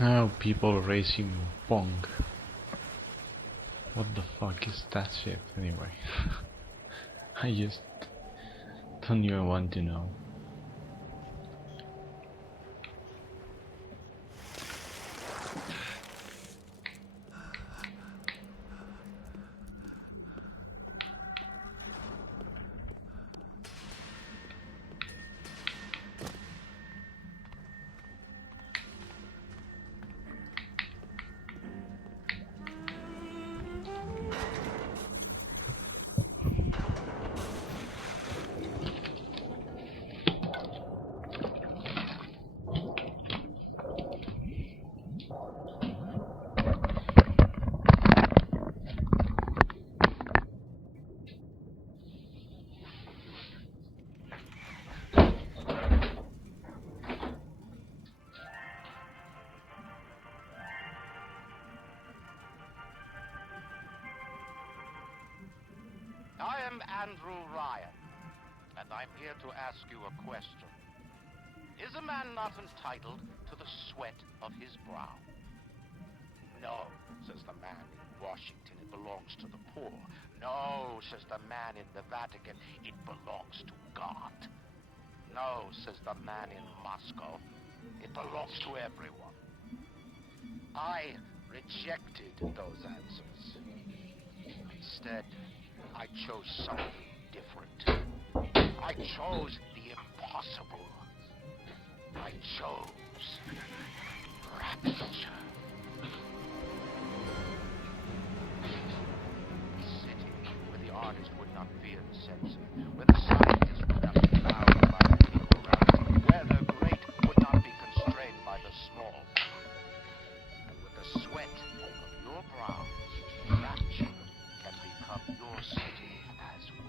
Now people racing pong. What the fuck is that shit anyway? I just don't even want to know. I am Andrew Ryan, and I'm here to ask you a question. Is a man not entitled to the sweat of his brow? No, says the man in Washington, it belongs to the poor. No, says the man in the Vatican, it belongs to God. No, says the man in Moscow, it belongs to everyone. I rejected those answers. Instead, I chose something different. I chose the impossible. I chose rapture. A city where the artist would not fear the censor, where the scientist would not be bound by the immorality, where the great would not be constrained by the small. And with the sweat of your brow, rapture can become your city as well.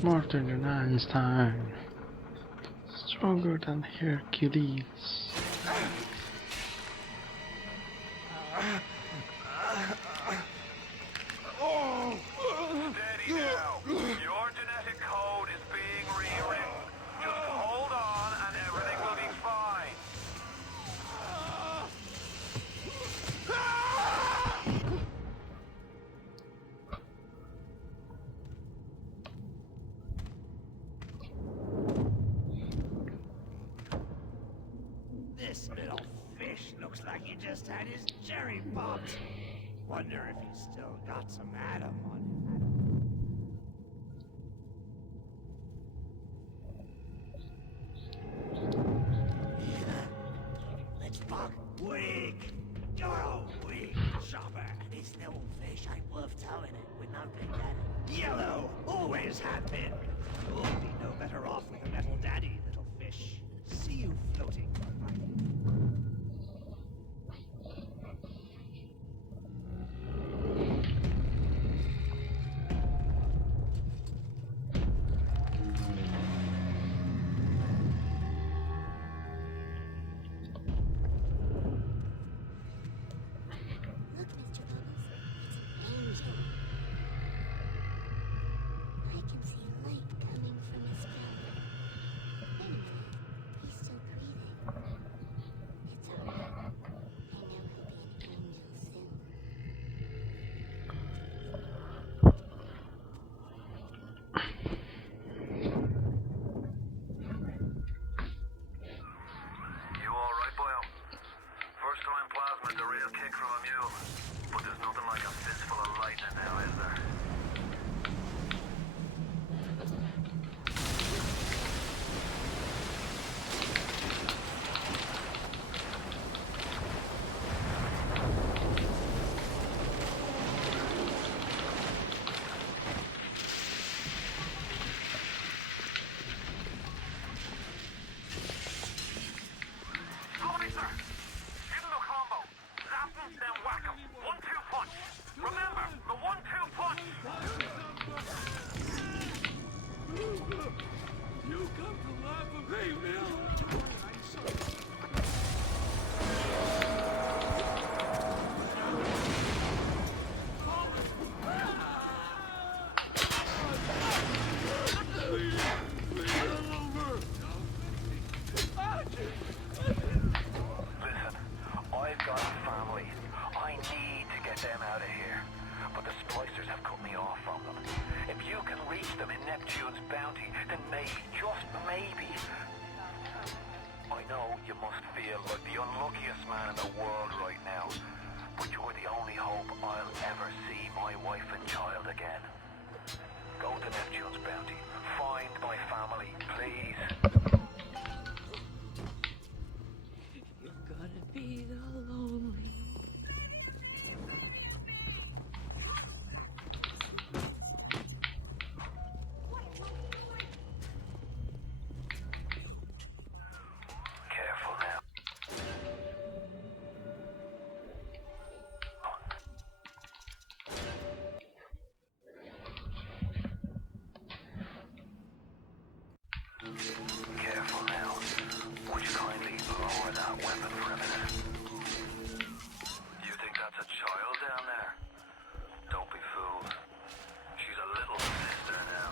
Smarter than Einstein. Stronger than Hercules. Steady now. Your genetic code is being rewritten. Just hold on and everything will be fine. This little fish looks like he just had his cherry popped. Wonder if he's still got some Adam on him. Let's fuck weak. You're a weak shopper. This little fish ain't worth towing it with no big daddy. Yellow always have been. You'll be no better off with a metal daddy, little fish. See you floating. Look, Mr. Bubbles, it's an angel. I can see light coming from his mouth. Wait a minute, he's still breathing. It's alright. I know he'll be an angel soon. You alright, boyo? First time plasma's a real kick from a mule. But there's nothing like a fistful of lightning now, is there? Slicer! Give him a combo. Zap him, then whack him. 1-2 punch. Remember, the 1-2 punch. You come to laugh at me, Bill. Listen, I've got a family. I need to get them out of here. But the splicers have cut me off from them. If you can reach them in Neptune's bounty, then maybe, just maybe. I know you must feel like the unluckiest man in the world right now. But you're the only hope I'll ever see my wife and child again. Go to Neptune's bounty. Find my family, please. You're gonna be the lonely. Careful now. Careful now. Would you kindly lower that weapon for a minute? You think that's a child down there? Don't be fooled. She's a little sister now.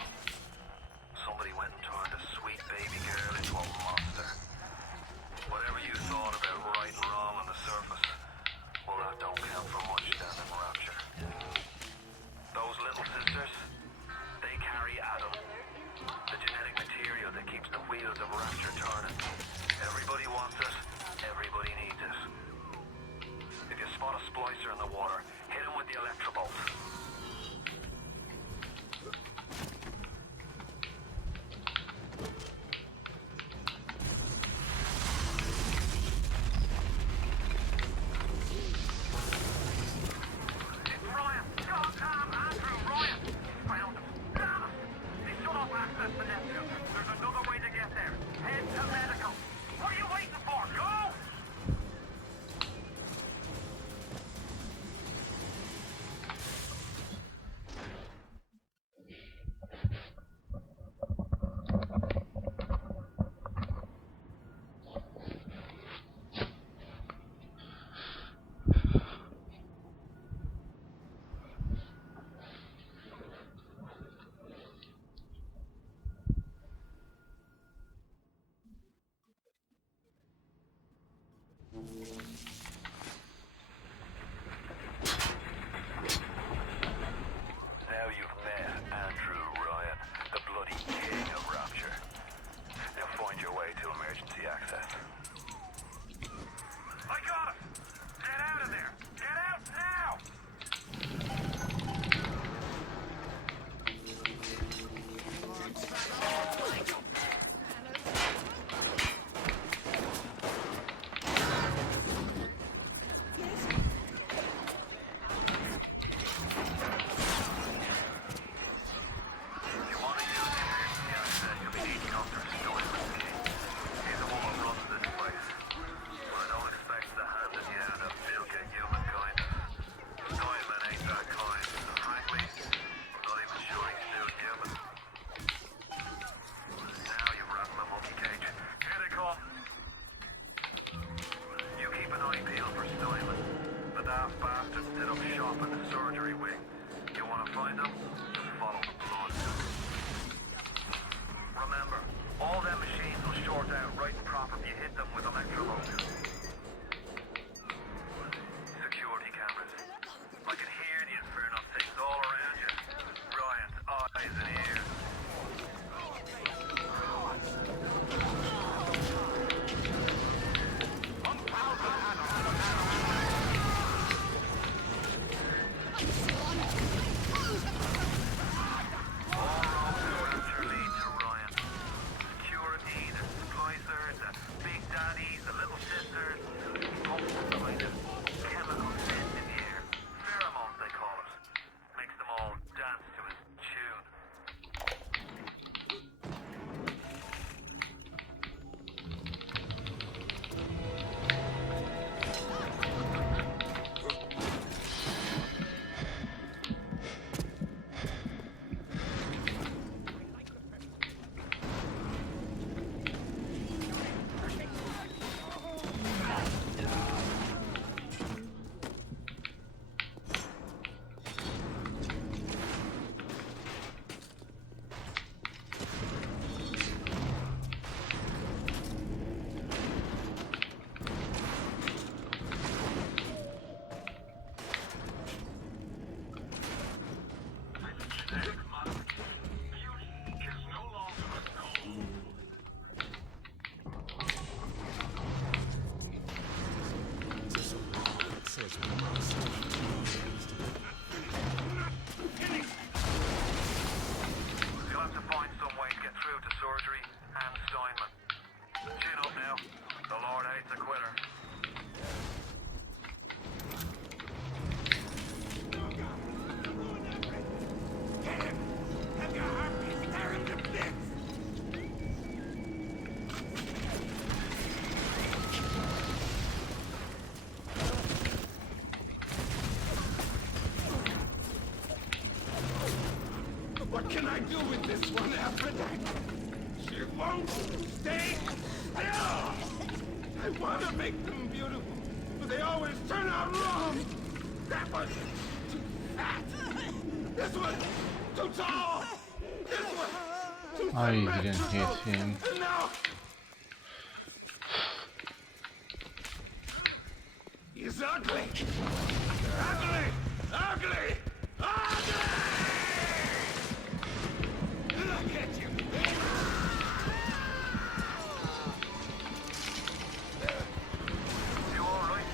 Somebody went and turned a sweet baby girl into a monster. Whatever you thought about right and wrong on the surface, well, that don't count for much down in Rapture. Those little sisters, they carry Adam, the genetic material that keeps the wheels of Rapture turning. Everybody wants it, everybody needs it. If you spot a splicer in the water, hit him with the electrobolt. It's Ryan! Goddamn Andrew! Ryan! Found him! Damn it! They shut off access to Neptune. There's another way to get there. Head to medical. What are you waiting for? Go! She won't stay still! I want to make them beautiful, but they always turn out wrong! That was too fat! This one too tall! This one too I didn't symmetrical! hit him. And now... He's ugly! Ugly! Ugly! Ugly! Look at you! You alright?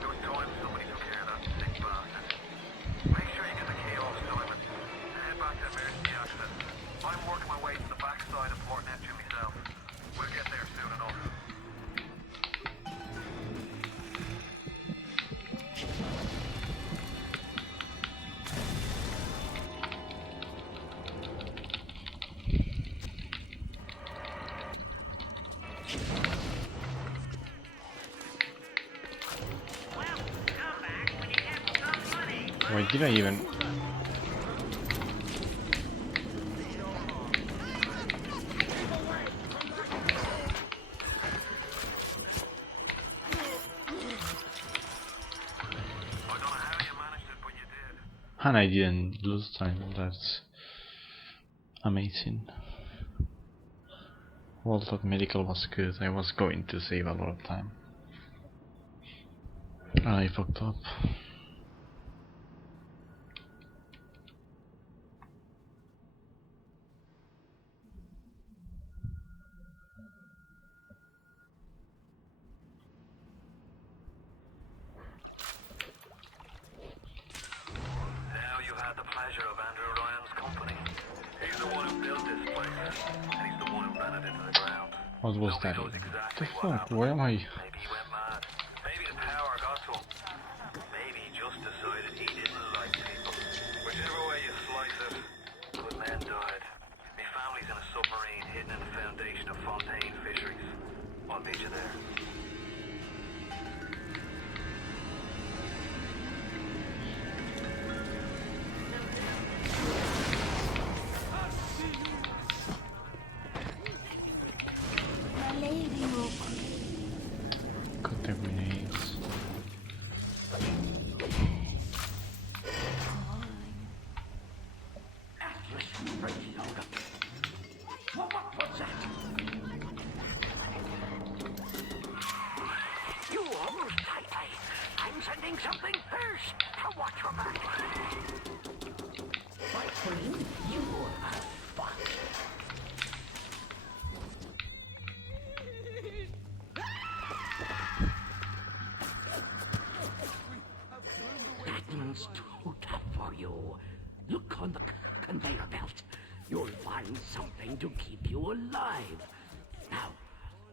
There was time somebody took care of that sick bastard. Make sure you get the key off, Simon. Head back to emergency access. I'm working my way to the backside of Port Neptune myself. We'll get there soon enough. Wait, did I even... And I didn't lose time, that's amazing. Well, that medical was good, I was going to save a lot of time. I fucked up. Now you had the pleasure of Andrew Ryan's company. He's the one who built this place, and he's the one who ran it into the ground. What was Nobody that? knows The exactly what fuck? happened. Why am I... Maybe he went mad. Maybe the power got to him. Maybe he just decided he didn't like people. Whichever way you slice it, good men died. My family's in a submarine hidden in the foundation of Fontaine Fisheries. I'll meet you there. My lady will Got the grenades. What's that? You almost tight. I'm sending something first. Now watch your back. My queen, you are fucked. That one's too tough for you. Look on the conveyor belt. You'll find something to keep you alive. Now,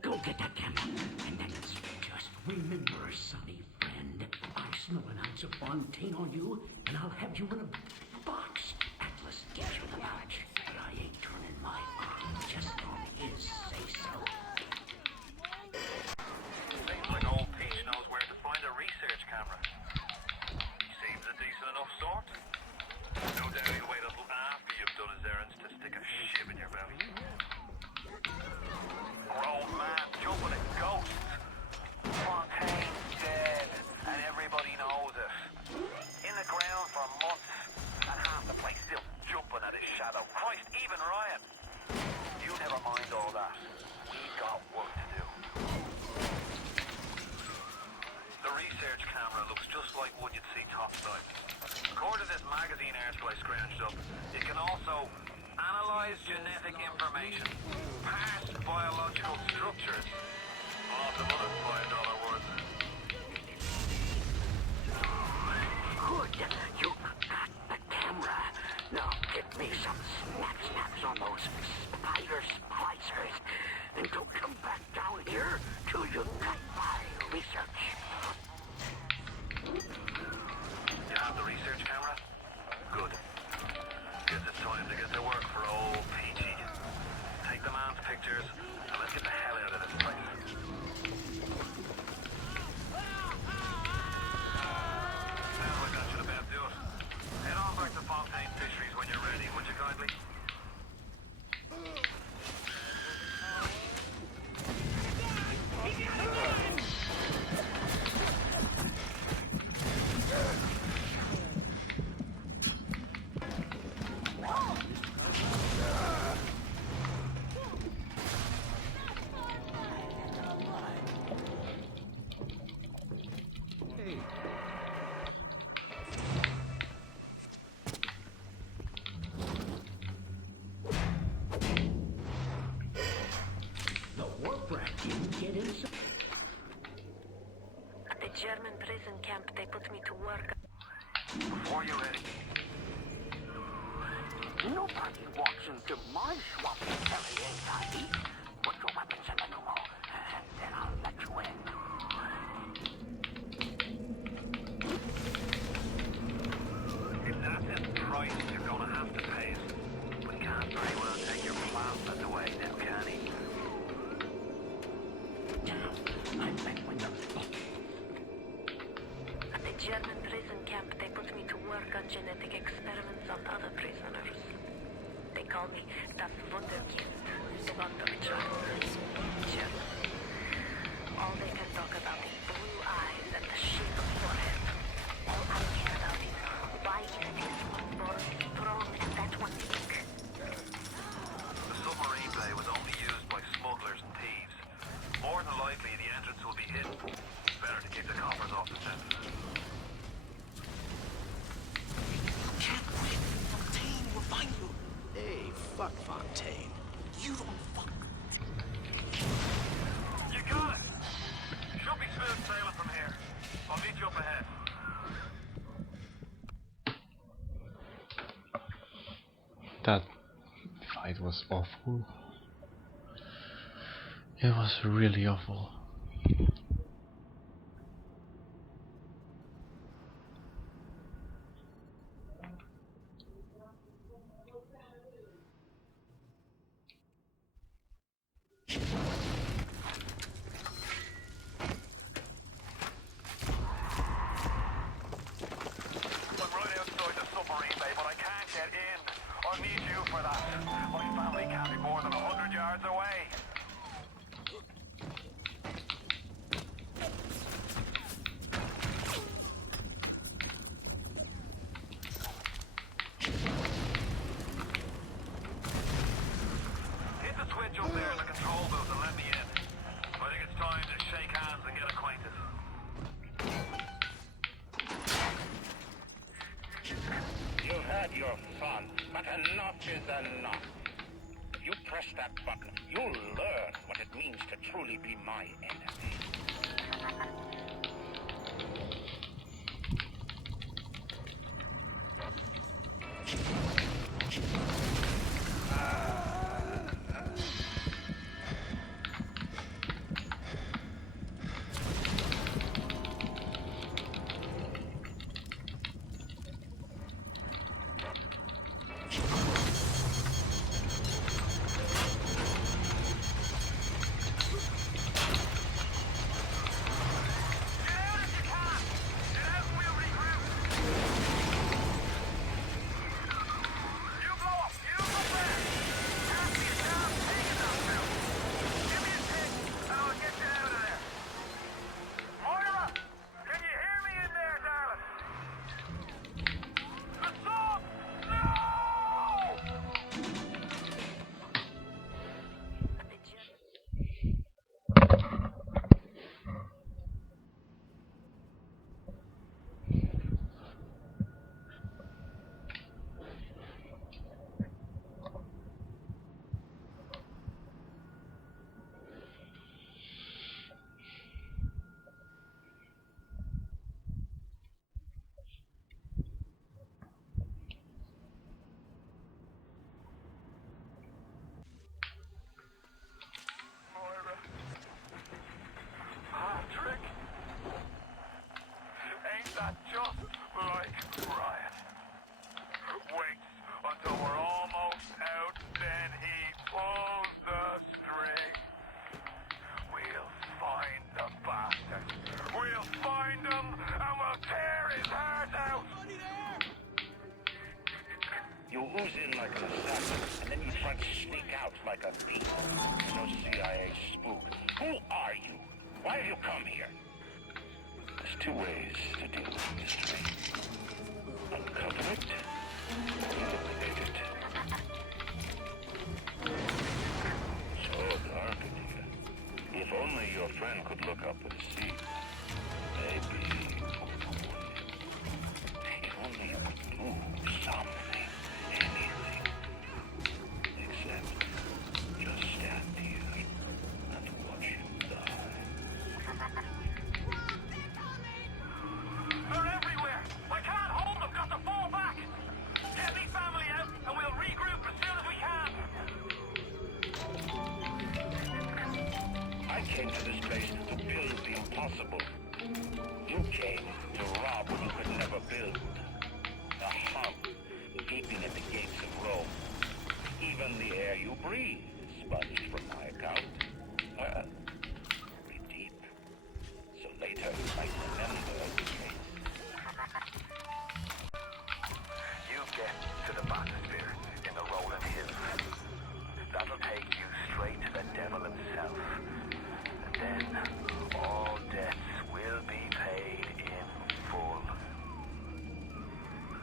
go get that camera, and then just remember, sonny friend, I smell an ounce of Fontaine on you, and I'll have you in a box. Atlas gives you the vouch, but I ain't turning my arm just on his say-so. Seems like old Peach knows where to find a research camera. He seems a decent enough sort. No doubt he'll wait until after you've done his errands to stick a shiv in your belly. Grown man jumping at ghosts. Fontaine's dead, and everybody knows it. In the ground for months, and half the place still jumping at his shadow. Christ, even Ryan. You never mind all that. We've got work to do. The research camera looks just like one you'd see topside. According to this magazine article I scrounged up, it can also analyze genetic information, parse biological structures, lots of other $5 words. Good, you got the camera. Now get me some snaps on those spider splicers, and don't come back down here till you got my research. You have the research camera? Good. Guess it's time to get to work for old Peachy. Take the man's pictures, and let's get the hell out of this place. Sounds like that should about do it. Head on back to Fontaine Fisheries when you're ready, would you kindly? camp, they put me to work. Before you head Nobody walks into my swamp territory. Put your weapons in the pneumo, and then I'll let you in. if that's the price you're gonna have to pay us, we can't very well take your plasmids away now, can he? I met with them. At the German prison camp, they put me to work on genetic experiments on other prisoners. They call me das Wunderkind, the Wonder Child. German. All they can talk about is blue eyes and the shape of forehead. All I care about is why is this one born strong and that one weak? The submarine bay was only used by smugglers and thieves. More than likely, the entrance will be hidden. Better to keep the coppers off the senses. Can't win. Fontaine will find you. Hey, fuck Fontaine. You don't fuck. You got it! Should be smooth sailing from here. I'll meet you up ahead. That fight was awful. It was really awful. I'm right outside the submarine bay, but I can't get in. I'll need you for that. My family can't be more than 100 yards away. Hit the switch up there in the control booth and let me in. I think it's time to shake hands and get acquainted. You've had your fun, but enough is enough. If you press that button, you'll learn what it means to truly be my enemy. ooze in like an assassin, and then you try to sneak out like a thief. No CIA spook. Who are you? Why have you come here? There's two ways to deal with mystery. Uncover it, or eliminate it. So dark in here. If only your friend could look up and see. Maybe. If only you could do something, anything. Except just stand here and watch him die. came to this place to build the impossible. You came to rob what you could never build. A hub gaping at the gates of Rome. Even the air you breathe is sponged from my account. Well, very deep. So later you might remember the case. You get to the bathysphere in the rolling hills. That'll take you straight to the devil himself. And then all debts will be paid in full.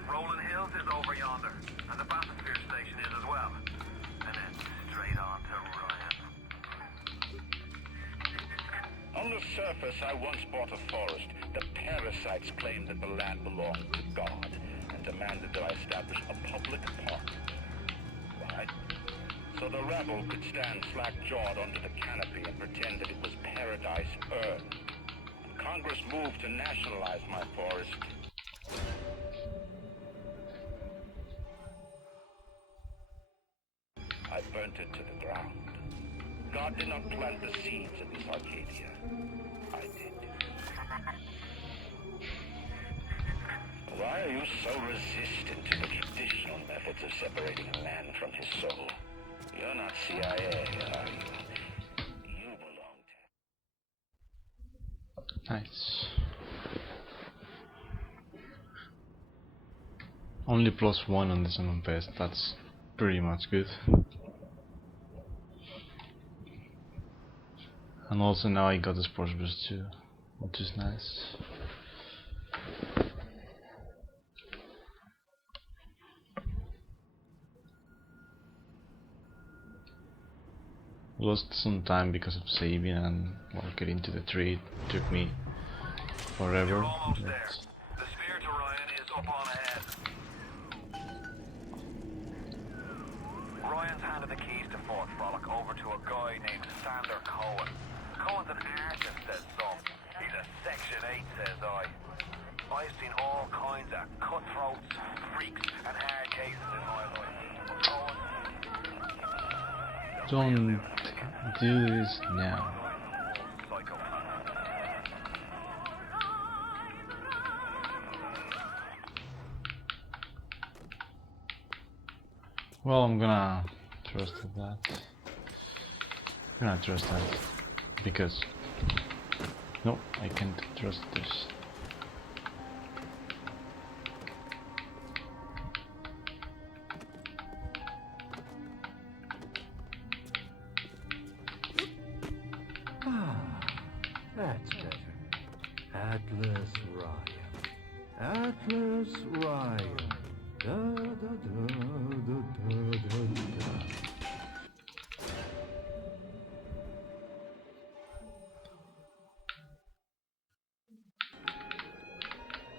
Rolling Hills is over yonder, and the bathysphere station is as well. And then straight on to Ryan. On the surface, I once bought a forest. The parasites claimed that the land belonged to God and demanded that I establish a public park. Why? So the rebel could stand slack-jawed under the canopy and pretend that it was paradise earned. Congress moved to nationalize my forest. I burnt it to the ground. God did not plant the seeds of this Arcadia. I did. Why are you so resistant to the traditional methods of separating a man from his soul? You're not CIA, are you? You belong to... Nice. Only +1 on the summon base, that's pretty much good. And also now I got the sports boost too, which is nice. Lost some time because of saving and getting to the tree. It took me forever. You're almost there. The sphere to Ryan is up on ahead. Ryan's handed the keys to Fort Frolic over to a guy named Sander Cohen. Cohen's an artist, says some. He's a Section 8, says I. I've seen all kinds of cutthroats, freaks, and hard cases in my life. Cohen... Don't do this now. Well, I'm gonna trust that. I'm gonna trust that because no, I can't trust this. That's better. Atlas Ryan. Atlas Ryan. Da da da da da da da.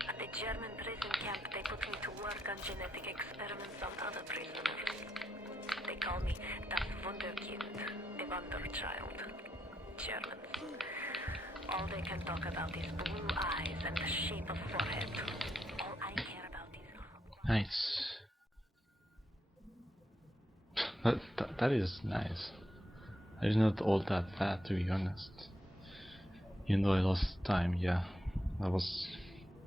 At the German prison camp, they put me to work on genetic experiments on other prisoners. They call me das Wunderkind, the Wonder Child. Germans. All they can talk about is blue eyes and the shape of forehead. All I care about is... Nice. That is nice. It's not all that bad, to be honest. Even though I lost time, yeah. That was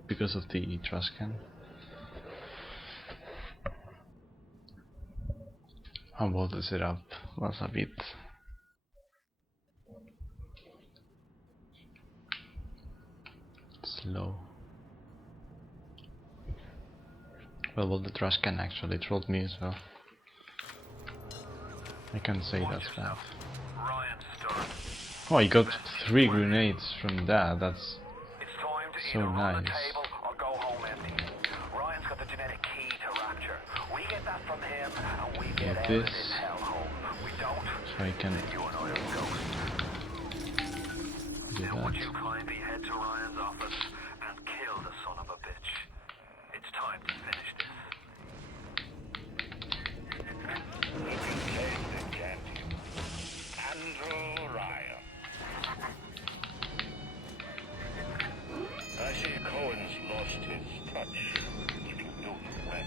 because of the trash can. How about the setup was a bit slow. Well, the trash can actually trolled me, so I can't say that's bad. Oh, I got 3 grenades from that. That's so nice. Ryan's got the genetic key to Rapture. We get that from him, and we get Like out this, of this hellhole. We don't. so I can You and I are ghosts. do Now would you that. kindly head to Ryan's office and kill the son of a bitch? It's time to finish this. Andrew Ryan. I see Cohen's lost his touch, giving Newton when.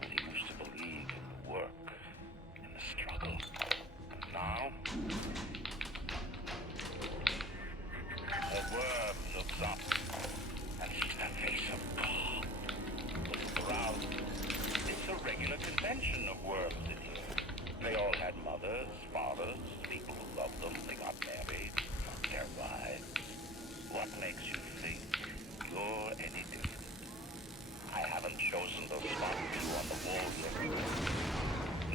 But he used to believe in the work, in the struggle. And now, convention of worms in here. They all had mothers, fathers, people who loved them. They got married, got their wives. What makes you think you're any different? I haven't chosen the spot for you on the wall yet.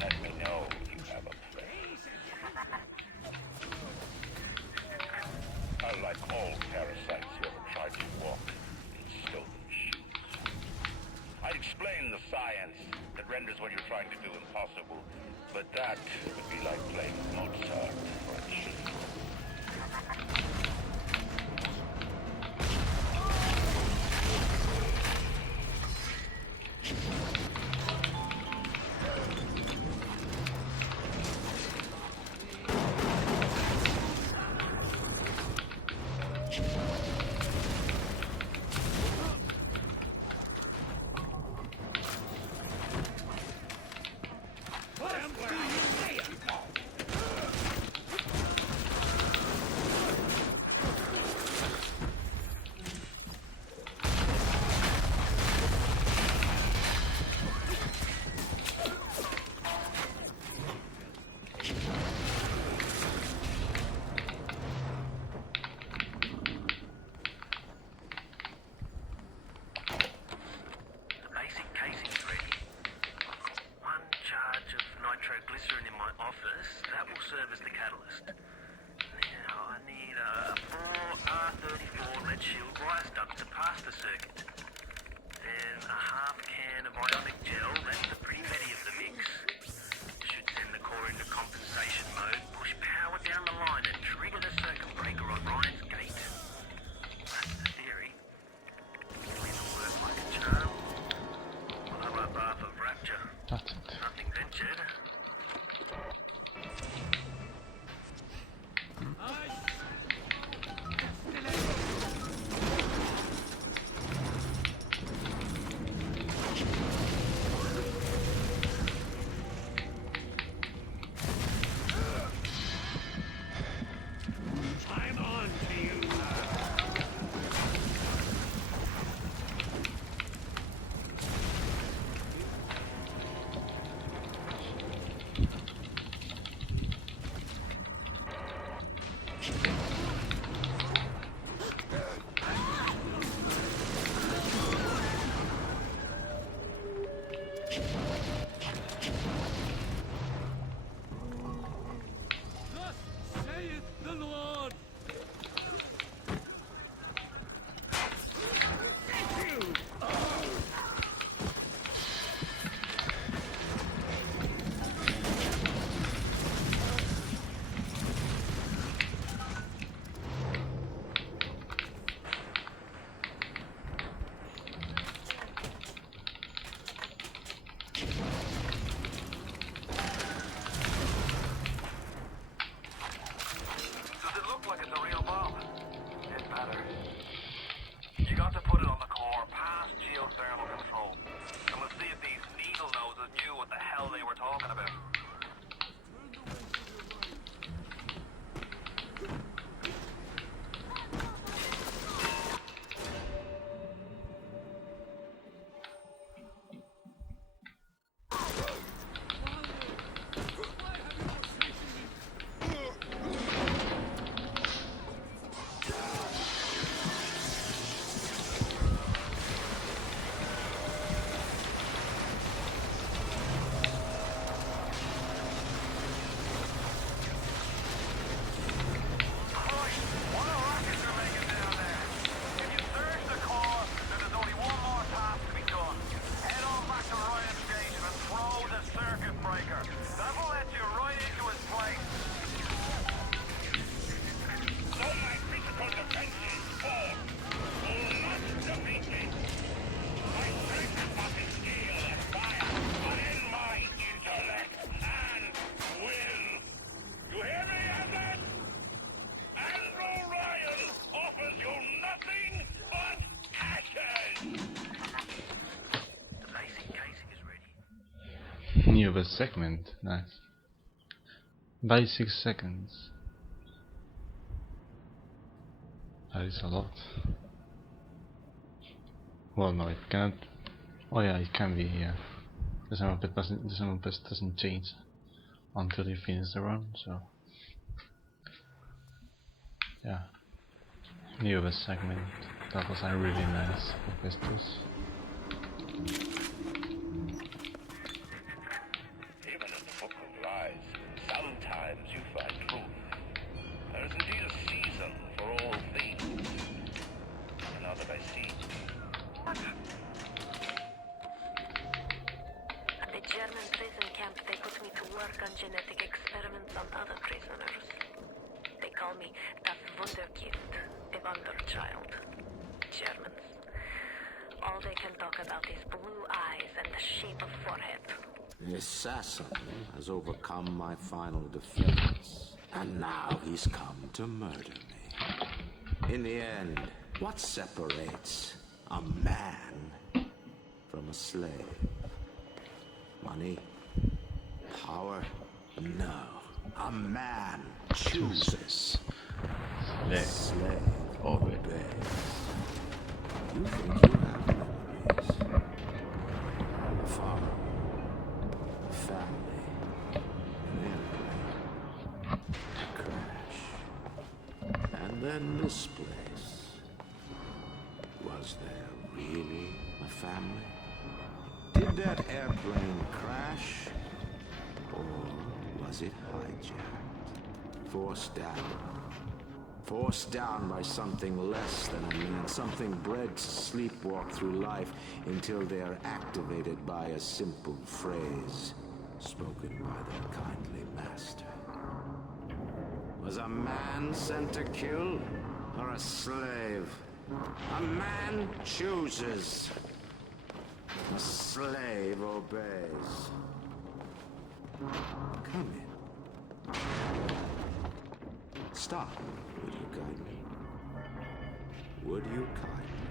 Let me know if you have a friend. Like all parasites, you ever tried to walk in stolen shoes. I'd explain the science that renders what you're trying to do impossible, but that would be like playing Mozart for a cheat. Nitroglycerin in my office, that will serve as the catalyst. Now, I need a 4R34 lead shield wire stuck to pass the circuit. Then a half can of ionic gel, that's the pre-medi of the mix. Should send the core into compensation mode, push power down the line and trigger the circuit breaker on Ryan's gate. That's the theory. It'll work like a charm. Follow up half of rapture. That's it. Nothing ventured. I'm on to you. Thus saith the Lord. Does it look like it's a real bomb? It better. You got to put it on the core, past geothermal control. And we'll see if these needle noses knew what the hell they were talking about. What a rocket they're making down there. If you search the core, then there's only one more task to be done. Head on back to Ryan's station and throw the circuit breaker. That'll let you right into his place. So my physical defenses fall. Will not defeat me. My strength is not in steel and fire, but in my intellect and will. You hear me, Atlas? Andrew Ryan offers you nothing but ashes! The basic casing is ready. New segment, nice. By 6 seconds. That is a lot. Well, no, it cannot. Oh yeah, it can be, yeah. The summon best doesn't change until you finish the run, so yeah. Newest segment, that was a really nice Hephaestus. Even in the Book of Lies, sometimes you find truth. There is indeed a season for all things. Now that I see. At the German prison camp, they put me to work on genetic experiments on other prisoners. They call me das Wunderkind, the Wonder Child. Germans. All they can talk about is blue eyes and the shape of forehead. The assassin has overcome my final defense, and now he's come to murder me. In the end, what separates a man from a slave? Money? Power? No. A man chooses. A slave obeys. You think you have memories? A farm, a family, an airplane, a crash, and then this place. Was there really a family? Did that airplane crash? Or was it hijacked? Forced down by something less than a man, something bred to sleepwalk through life until they are activated by a simple phrase spoken by their kindly master. Was a man sent to kill or a slave? A man chooses. A slave obeys. Come in. Stop, would you kindly? Would you kindly?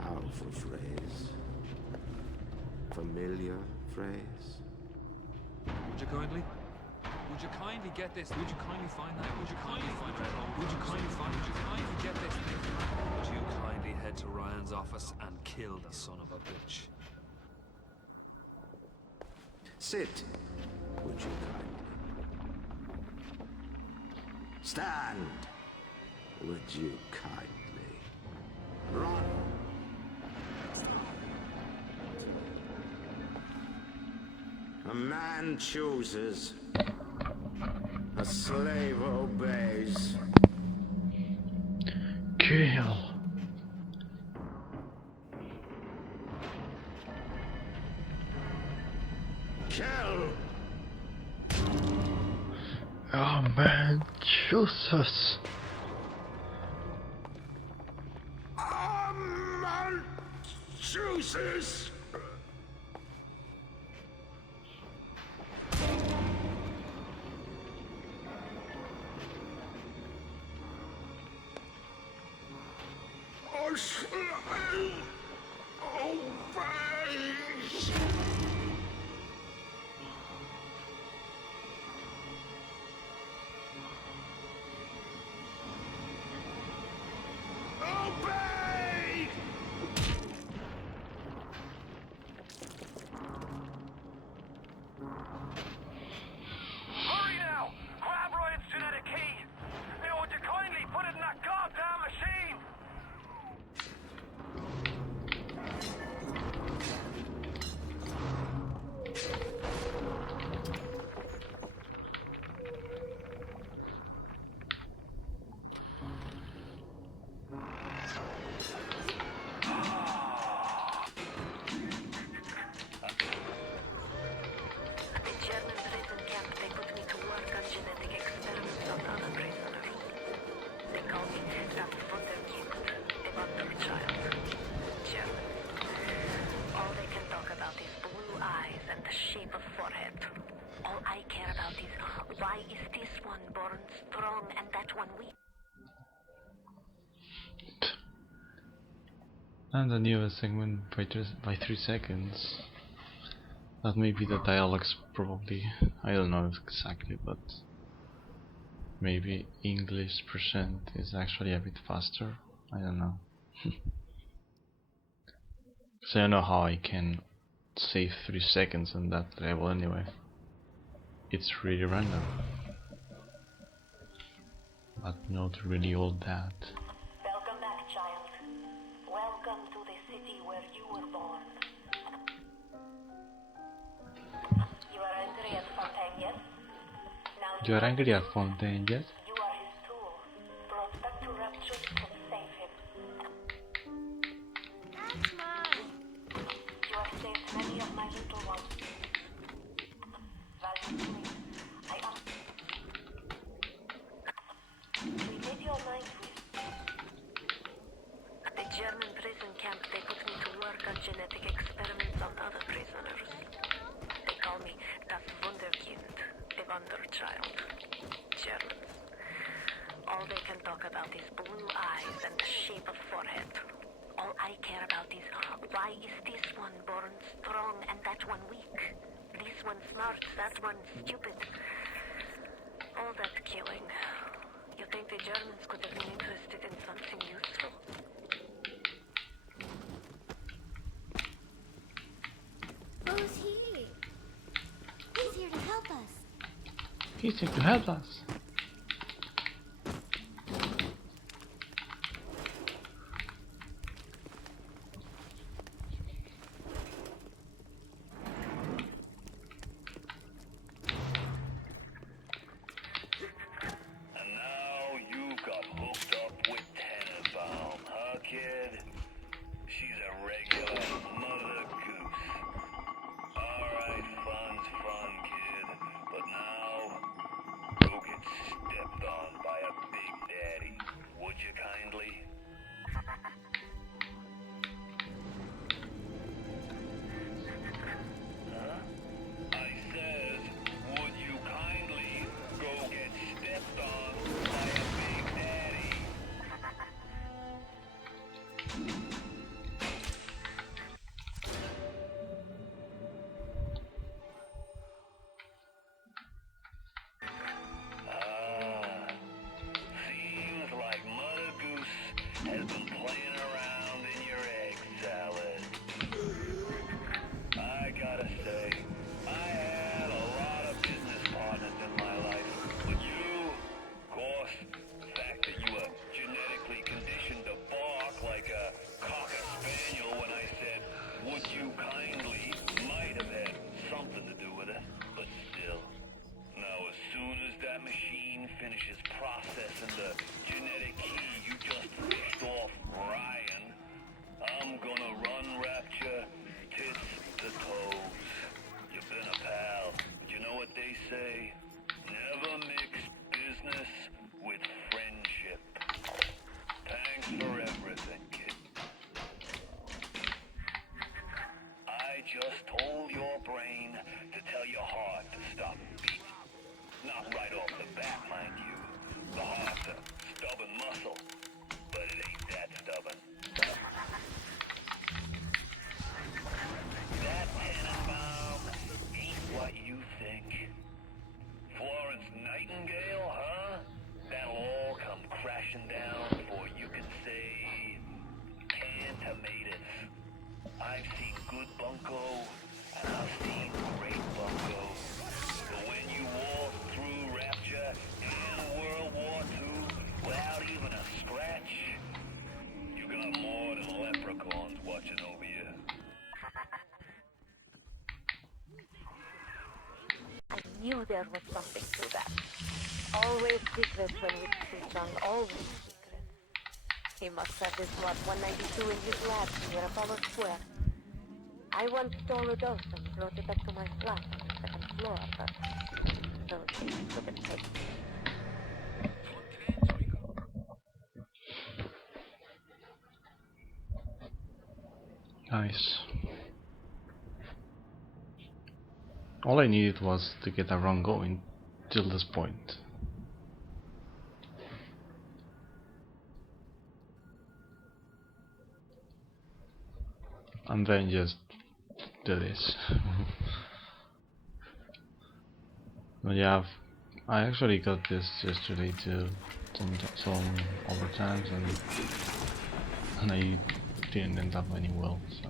Powerful phrase. Familiar phrase. Would you kindly? Would you kindly get this? Would you kindly find that? Would you kindly find that? Would you kindly find? Would you kindly get this? Would you kindly head to Ryan's office and kill the son of a bitch? Sit, would you kindly? Stand, would you kindly? Run. A man chooses. A slave obeys. Kill. Kill. Oh man, Jesus. A man chooses. A slave obeys. Obey! Hurry now! Grab Ryan's genetic key! Now would you kindly put it in that goddamn machine? At the German prison camp, they put me to work on genetic experiments on other prisoners. They call me das Wunderkind, the Wonder Child. German. All they can talk about is blue eyes and the shape of forehead. All I care about is why is this one born strong and that one weak? And the newest segment by 3 seconds. That may be the dialogues, probably. I don't know exactly, but maybe English percent is actually a bit faster. I don't know. So I know how I can save 3 seconds on that level anyway. It's really random, but not really all that. Welcome back, child. Welcome to the city where you were born. You are angry at Fontaine, yes? Now You are angry at Fontaine, yes? you are his tool, brought back to Rapture to save him. That's mine. You have saved many of my little ones. Valiantly, we made your mind with. At the German prison camp, they put me to work on genetic experiments on other prisoners. They call me das Wunderkind, the Wonder Child. Germans. All they can talk about is blue eyes and the shape of forehead. All I care about is why is this one born strong and that one weak? This one smart, that one stupid. All that killing. You think the Germans could have been interested in something useful? Who's he? He's here to help us. He's here to help us. And now you got hooked up with Tenenbaum, huh, kid? She's a regular mother goose. Alright, fun's fun, kid. But now, go get stepped on by a big daddy. Would you kindly? Huh? I says, would you kindly go get stepped on by a big daddy? Ah, seems like Mother Goose has been playing around in your egg salad. I gotta say, I had a lot of business partners in my life, but you, of course, the fact that you were genetically conditioned to bark like a cocker spaniel when I said, would you kindly, might have had something to do with it, but still. Now, as soon as that machine finishes processing the genetic key you just fished off Ryan, I'm gonna run Rapture tits to toes. You've been a pal, but you know what they say? Never mix business with friendship. Thanks for everything, kid. I just told your brain to tell your heart to stop beating. Not right off the bat, mind you. The heart's a stubborn muscle, but it ain't that stubborn. That Tenenbaum ain't what you think. Florence Nightingale, huh? That'll all come crashing down before you can say tomatoes. I've seen good bunco, and I've seen great bunco. But when you walk through Rapture and World War II without even a scratch, you got more than leprechauns watching over you. I knew there was something to that. Always secret when we switch on, always secret. He must have his Lot 192 in his lab near Apollo Square. I once stole a dose and brought it back to my flat on the second floor, but those things couldn't take me. Nice. All I needed was to get a run going till this point. And then just do this. But yeah, I actually got this yesterday too, some overtimes, and I didn't end up winning well. So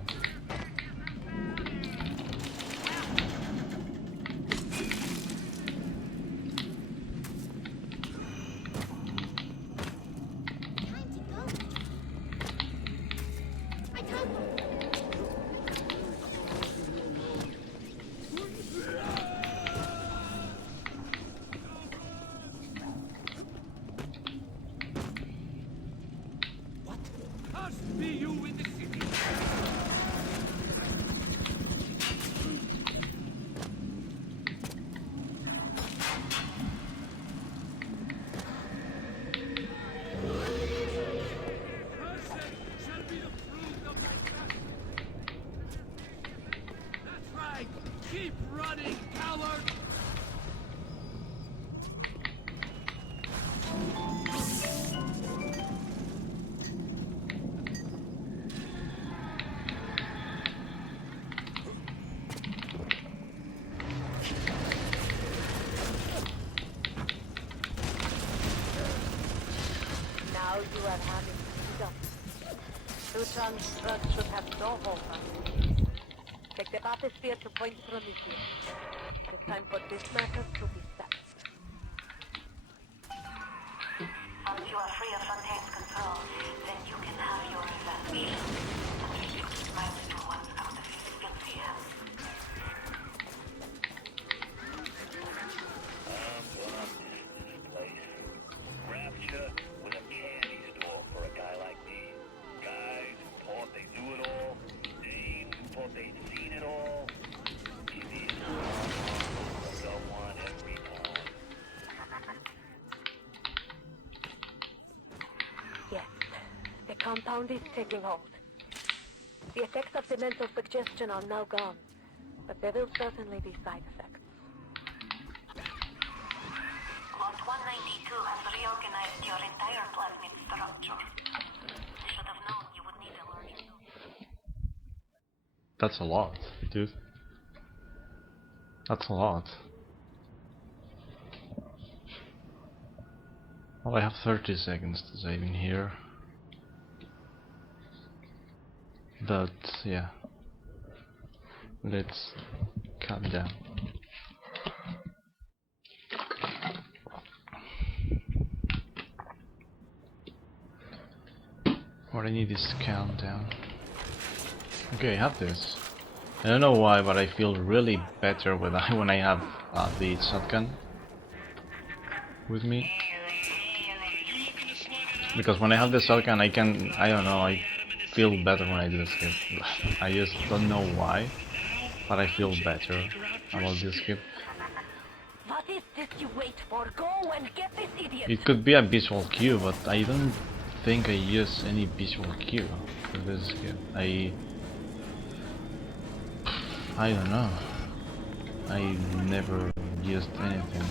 are having freedom. Neutron's drug should have no hold on you. Take the bathysphere to Point Prometheus. It is time for this matter to be settled. Once you are free of Fontaine's control, then you can have your revenge. Understood? My little ones out of his filthy hands. Rapture was a candy store for a guy like me. Guys who thought they knew it all, dames who thought they'd seen it all. Indians who got one every time. Yes, the compound is taking hold. The effects of the mental suggestion are now gone, but there will certainly be side effects. Lot 192 has reorganized your entire plasmid structure. I should have known you would need a larger dose. That's a lot, dude. That's a lot. Well, I have 30 seconds to save in here. But yeah, let's calm down. What I need is calm down. Okay, I have this. I don't know why, but I feel really better when I have the shotgun with me. Because when I have the shotgun, I don't know, I feel better when I do the skip. I just don't know why, but I feel better about this skip. What is this you wait for? Go and get this idiot! It could be a visual cue, but I don't think I use any visual cue for this skip. I don't know. I never used anything.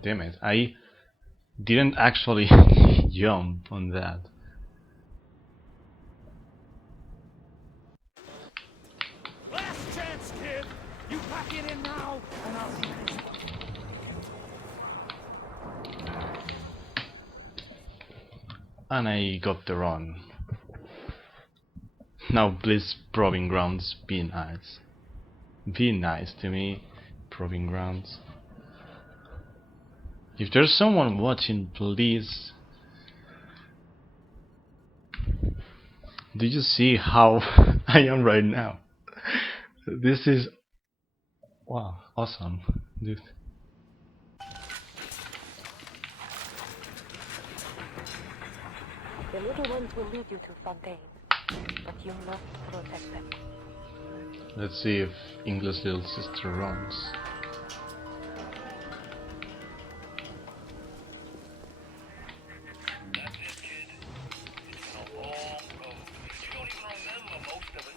Damn it, I didn't actually jump on that. Last chance, kid! You pack it in now, and I'll see this one. And I got the run. Now please, Proving Grounds, be nice. Be nice to me, Proving Grounds. If there's someone watching, please. Do you see how I am right now? This is... wow, awesome, dude. The little ones will lead you to Fontaine, but you must protect them. Let's see if English little sister runs. That's it, kid. It's been a long road. You don't even remember most of it.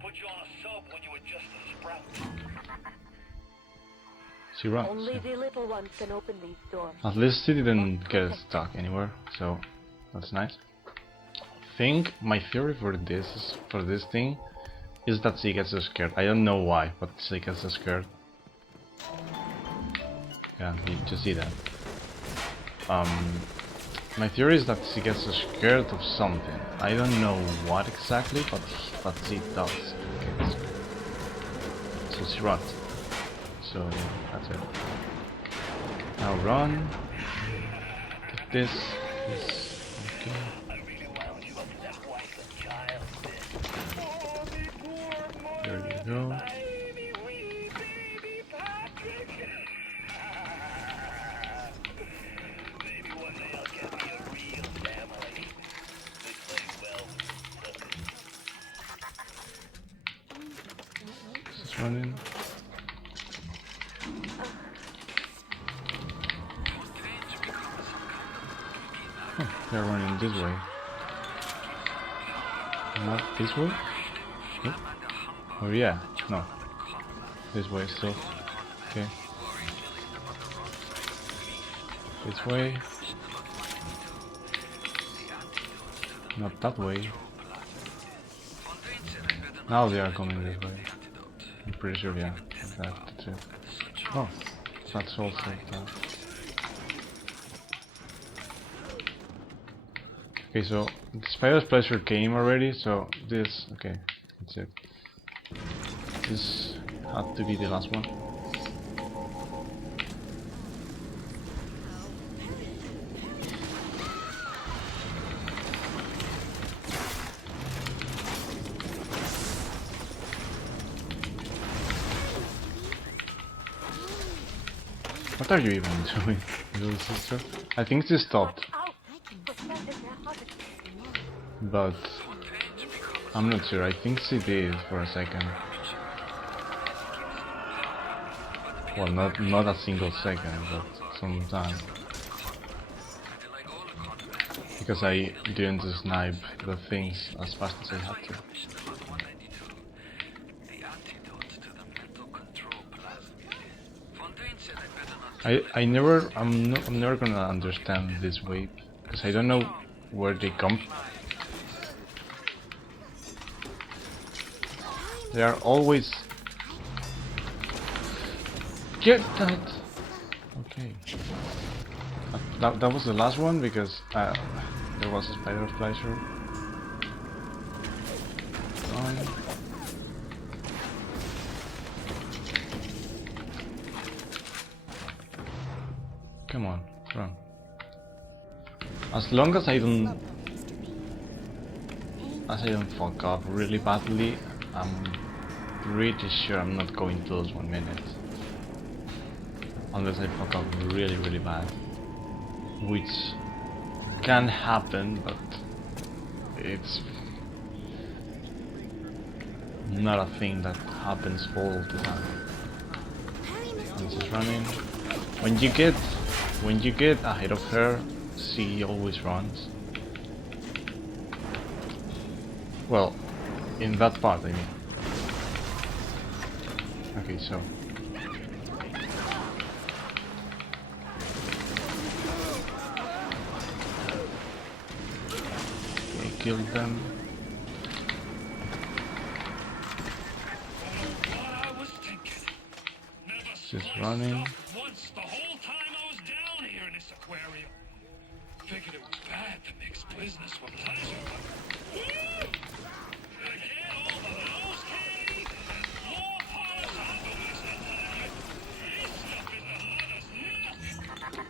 Put you on a sub when you were just a sprout. She runs. Only the little ones can open these doors. At least she didn't get stuck anywhere, so that's nice. I think my theory for this thing is that she gets scared. I don't know why, but she gets scared. Yeah, you see that. My theory is that she gets scared of something. I don't know what exactly, but she does get scared. So she runs. So yeah, that's it. Now run. Get this. Okay. There you go. Just running. Oh, they're running this way. Not this way? Nope. Oh yeah, no. This way still. Okay. This way. Not that way. Now they are coming this way. I'm pretty sure, yeah. That's it. Oh, that's also that. Okay, so the Spider's Pleasure came already, so this, okay, that's it. This had to be the last one. What are you even doing, little sister? I think she stopped. But I'm not sure. I think she did for a second. Well, not a single second, but some time. Because I didn't snipe the things as fast as I had to. I'm never gonna understand this wave because I don't know where they come. They are always get that. Okay, that was the last one because there was a spider pleasure. Come on, run. As long as I don't fuck up really badly, I'm pretty sure I'm not going to lose 1 minute. Unless I fuck up really, really bad. Which can happen, but it's not a thing that happens all the time. I'm just running. When you get ahead of her, she always runs. Well, in that part, I mean. Okay, so. Okay, kill them. Just running. Once the whole time I was down here in this aquarium. Figured it was bad to mix business with pleasure, but again, all the nose candy and floor polish I've been listening to. This stuff is the hottest nothing.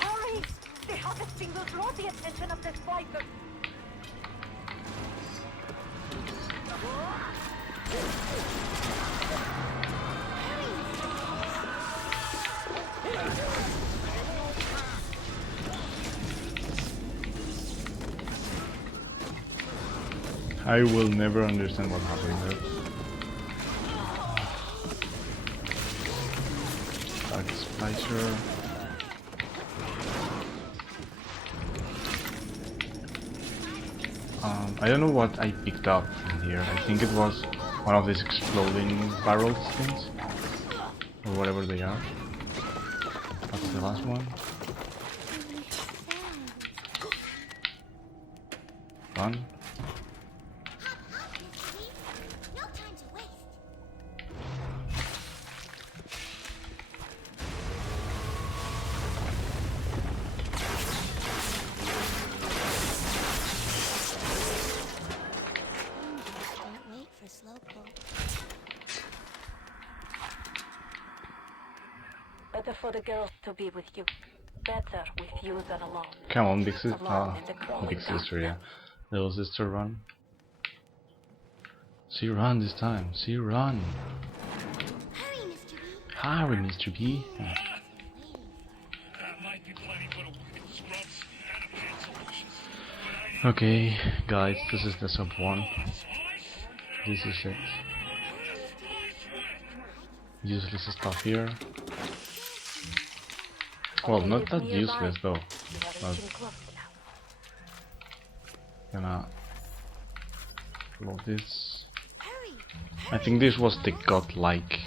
Hurry! The hottest thing will draw the attention of the spider. I will never understand what happened there. Dark Spicer. I don't know what I picked up from here. I think it was one of these exploding barrels things. Or whatever they are. That's the last one. Run. Better for the girls to be with you. Better with you than alone. Come on, big sister. Alone in the crawling Big sister, yeah. darkness. Little sister, run. See, run this time. See, run. Hurry, Mr. B. Yeah. That might be plenty for the wicked scrubs and a pencil bushes. Okay, guys, this is the sub 1. This is it. useless stuff here. Well, not that useless though. But gonna load this. I think this was the godlike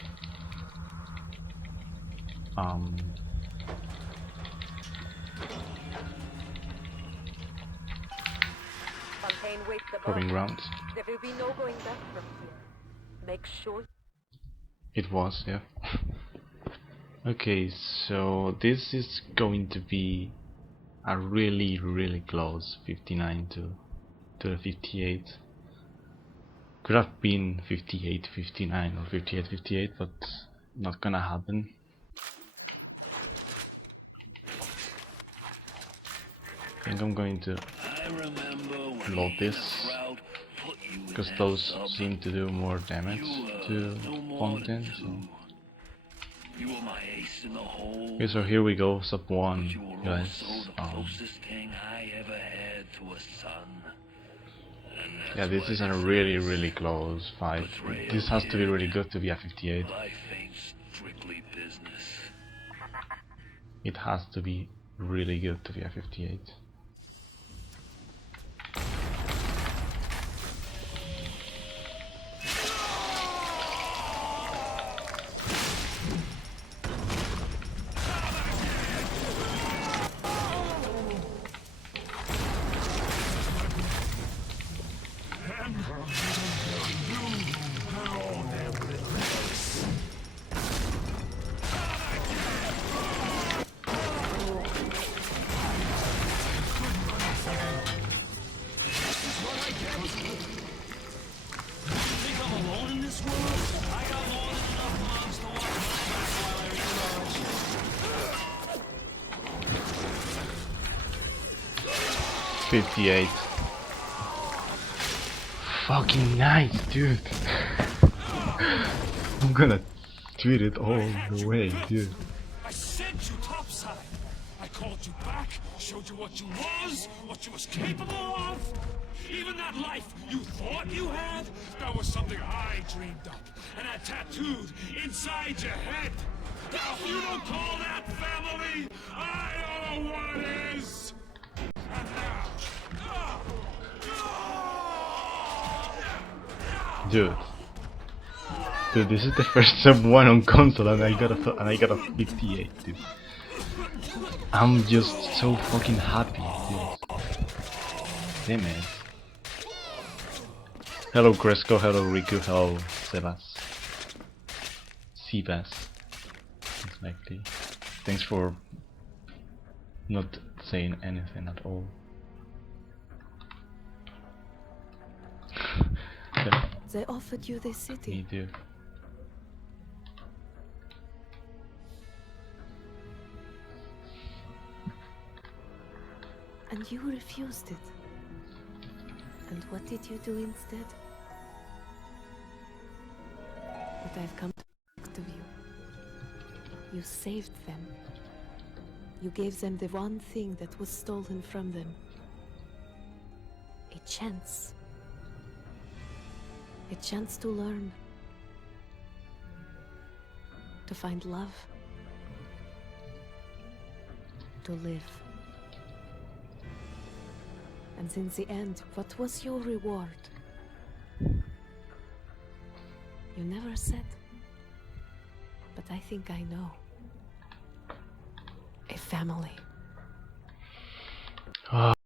proving ground. There will be no going back from here. Make sure. It was, yeah. Okay, so this is going to be a really close 59 to the 58. Could have been 58-59 or 58-58, but not gonna happen. I think I'm going to load this, because those seem to do more damage to Fontaine. You were my ace in the hole. Okay, so here we go, sub 1, You were guys. also the closest thing I ever had to a son. Yeah, this is a really close fight. This has to be really good to be a 58. Life ain't strictly business. It has to be really good to be a 58. Think I'm alone in this world? I got more than enough moms to watch my back while I reload. 58. Fucking nice, dude. I'm gonna tweet it all the way, dude. I sent you topside. I called you back, showed you what you was capable of. Even that life you thought you had, that was something I dreamed up and had tattooed inside your head. Now, if you don't call that family, I don't know what is. And now, Dude, this is the first sub 1 on console, and I got a 58, dude. I'm just so fucking happy, dude. Damn it. Hello Cresco, hello Riku, hello Sebas. Exactly. Thanks for not saying anything at all. Yeah, They offered you this city. me too. And you refused it. And what did you do instead? But I've come to ask of you. You saved them. You gave them the one thing that was stolen from them. A chance. A chance to learn. To find love. To live. And in the end, what was your reward? You never said. But I think I know. A family.